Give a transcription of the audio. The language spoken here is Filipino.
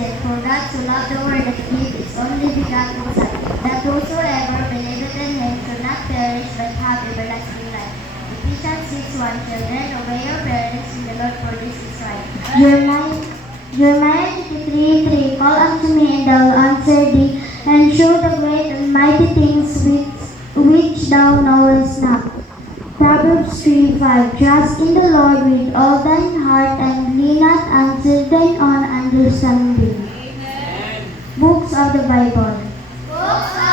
said, For God so loved the world that he gave his only begotten Son, that whosoever believeth in him should not perish but have everlasting life. Ephesians 6:1. Children, obey your parents in the Lord, for this is right. Jeremiah 23:3. Call unto me, and I will answer thee, and show the great and mighty things which thou knowest not. Proverbs 3:5. Trust in the Lord with all thine heart, and lean not unto thine own understanding. Books of the Bible. Books of